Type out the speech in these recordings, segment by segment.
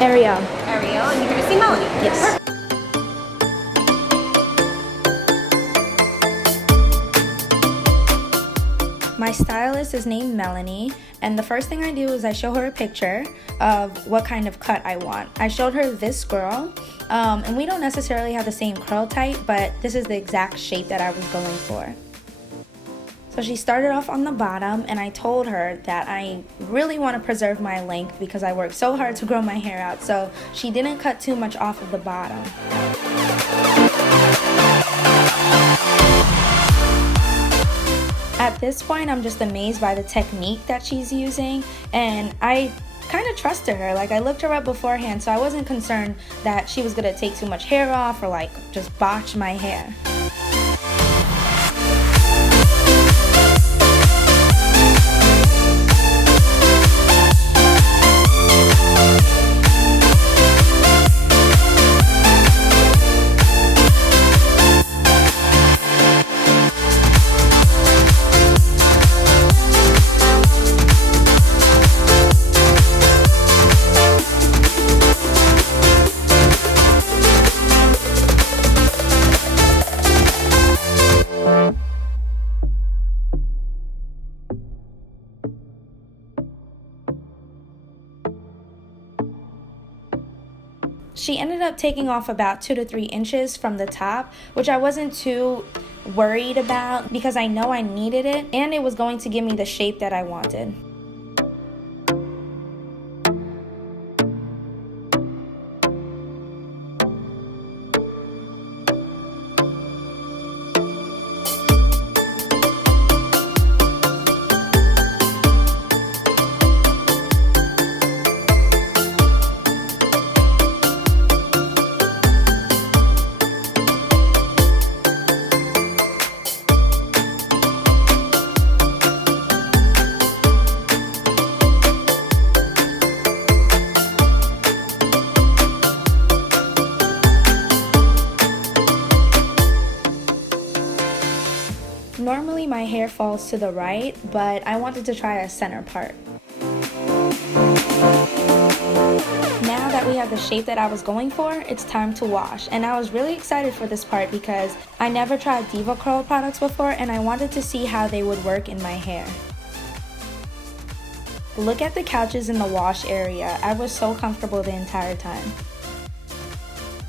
Ariel. Ariel, and you're going to see Melanie. Yes. My stylist is named Melanie, and the first thing I do is I show her a picture of what kind of cut I want. I showed her this girl, and we don't necessarily have the same curl type, but this is the exact shape that I was going for. So she started off on the bottom, and I told her that I really want to preserve my length because I worked so hard to grow my hair out, so she didn't cut too much off of the bottom. At this point, I'm just amazed by the technique that she's using, and I kind of trusted her. Like, I looked her up beforehand, so I wasn't concerned that she was gonna take too much hair off or like just botch my hair. She ended up taking off about 2 to 3 inches from the top, which I wasn't too worried about because I know I needed it and it was going to give me the shape that I wanted. Normally my hair falls to the right, but I wanted to try a center part. Now that we have the shape that I was going for, it's time to wash. And I was really excited for this part because I never tried Deva curl products before and I wanted to see how they would work in my hair. Look at the couches in the wash area. I was so comfortable the entire time.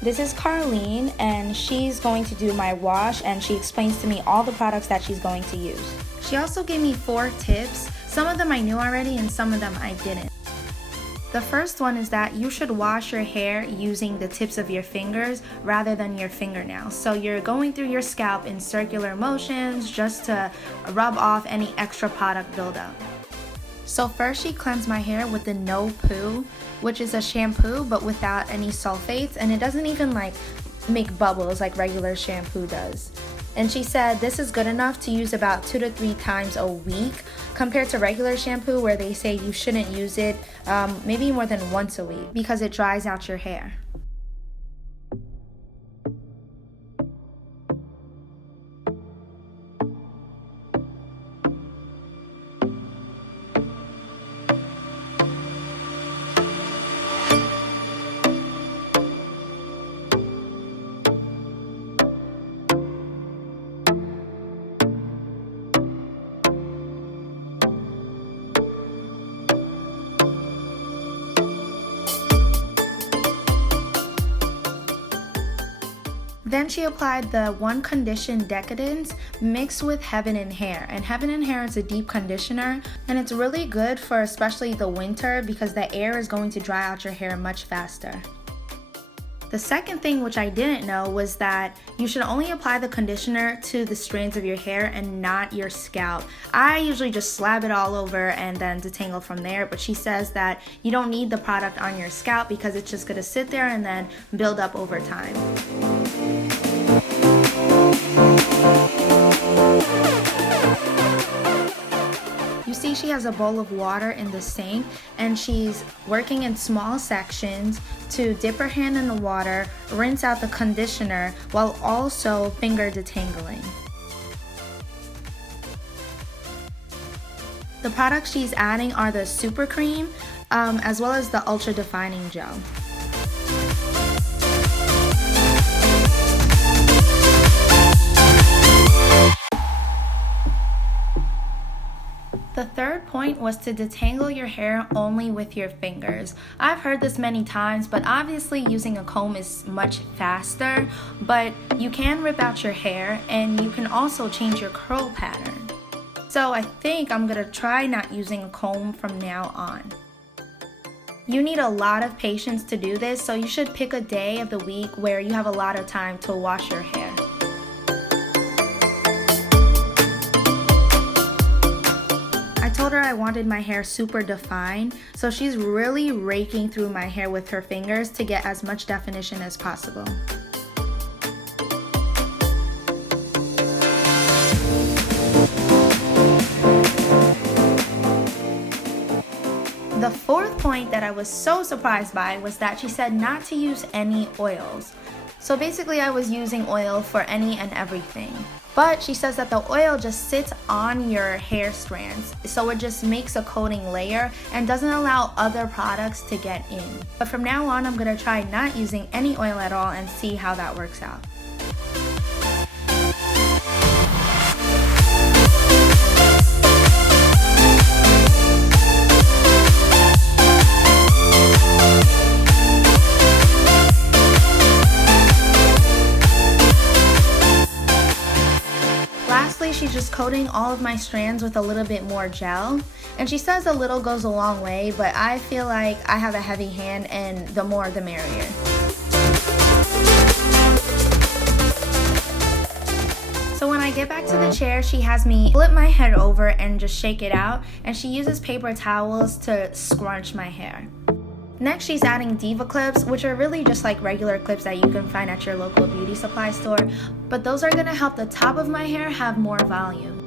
This is Carlene, and she's going to do my wash, and she explains to me all the products that she's going to use. She also gave me 4 tips. Some of them I knew already and some of them I didn't. The first one is that you should wash your hair using the tips of your fingers rather than your fingernails. So you're going through your scalp in circular motions just to rub off any extra product buildup. So first she cleansed my hair with the No Poo, which is a shampoo but without any sulfates, and it doesn't even like make bubbles like regular shampoo does. And she said this is good enough to use about 2 to 3 times a week compared to regular shampoo where they say you shouldn't use it maybe more than once a week because it dries out your hair. Then she applied the Condition Decadence mixed with Heaven and Hair. And Heaven and Hair is a deep conditioner and it's really good for especially the winter because the air is going to dry out your hair much faster. The second thing which I didn't know was that you should only apply the conditioner to the strands of your hair and not your scalp. I usually just slab it all over and then detangle from there, but she says that you don't need the product on your scalp because it's just gonna sit there and then build up over time. You see she has a bowl of water in the sink and she's working in small sections to dip her hand in the water, rinse out the conditioner while also finger detangling. The products she's adding are the Super Cream as well as the Ultra Defining Gel. point was to detangle your hair only with your fingers. I've heard this many times, but obviously using a comb is much faster, but you can rip out your hair and you can also change your curl pattern. So I think I'm gonna try not using a comb from now on. You need a lot of patience to do this, so you should pick a day of the week where you have a lot of time to wash your hair. I told her I wanted my hair super defined, so she's really raking through my hair with her fingers to get as much definition as possible. The fourth point that I was so surprised by was that she said not to use any oils. So basically I was using oil for any and everything. But she says that the oil just sits on your hair strands, so it just makes a coating layer and doesn't allow other products to get in. But from now on, I'm gonna try not using any oil at all and see how that works out. She's just coating all of my strands with a little bit more gel, and she says a little goes a long way, but I feel like I have a heavy hand and the more the merrier. So when I get back to the chair, she has me flip my head over and just shake it out, and she uses paper towels to scrunch my hair. Next, she's adding Deva clips, which are really just like regular clips that you can find at your local beauty supply store, but those are gonna help the top of my hair have more volume.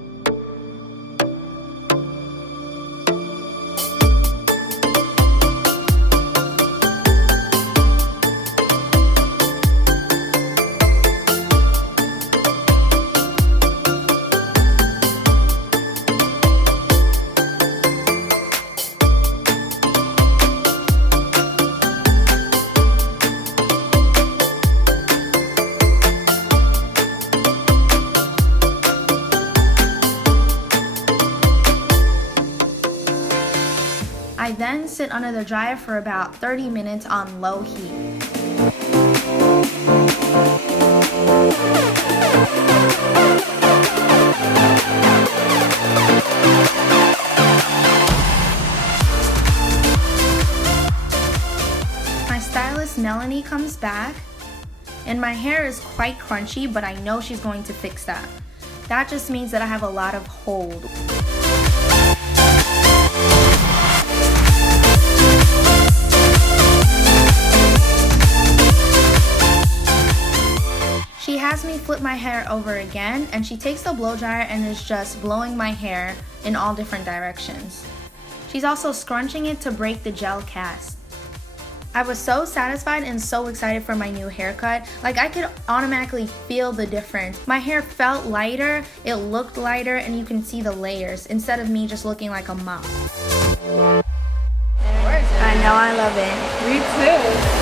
I then sit under the dryer for about 30 minutes on low heat. My stylist Melanie comes back, and my hair is quite crunchy, but I know she's going to fix that. That just means that I have a lot of hold. She has me flip my hair over again, and she takes the blow dryer and is just blowing my hair in all different directions. She's also scrunching it to break the gel cast. I was so satisfied and so excited for my new haircut. Like, I could automatically feel the difference. My hair felt lighter, it looked lighter, and you can see the layers instead of me just looking like a mop. I know, I love it. Me too.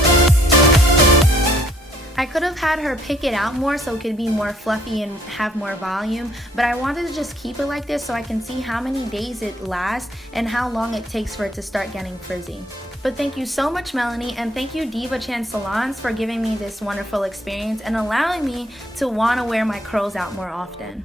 I could have had her pick it out more so it could be more fluffy and have more volume, but I wanted to just keep it like this so I can see how many days it lasts and how long it takes for it to start getting frizzy. But thank you so much, Melanie, and thank you, Devachan Salons, for giving me this wonderful experience and allowing me to want to wear my curls out more often.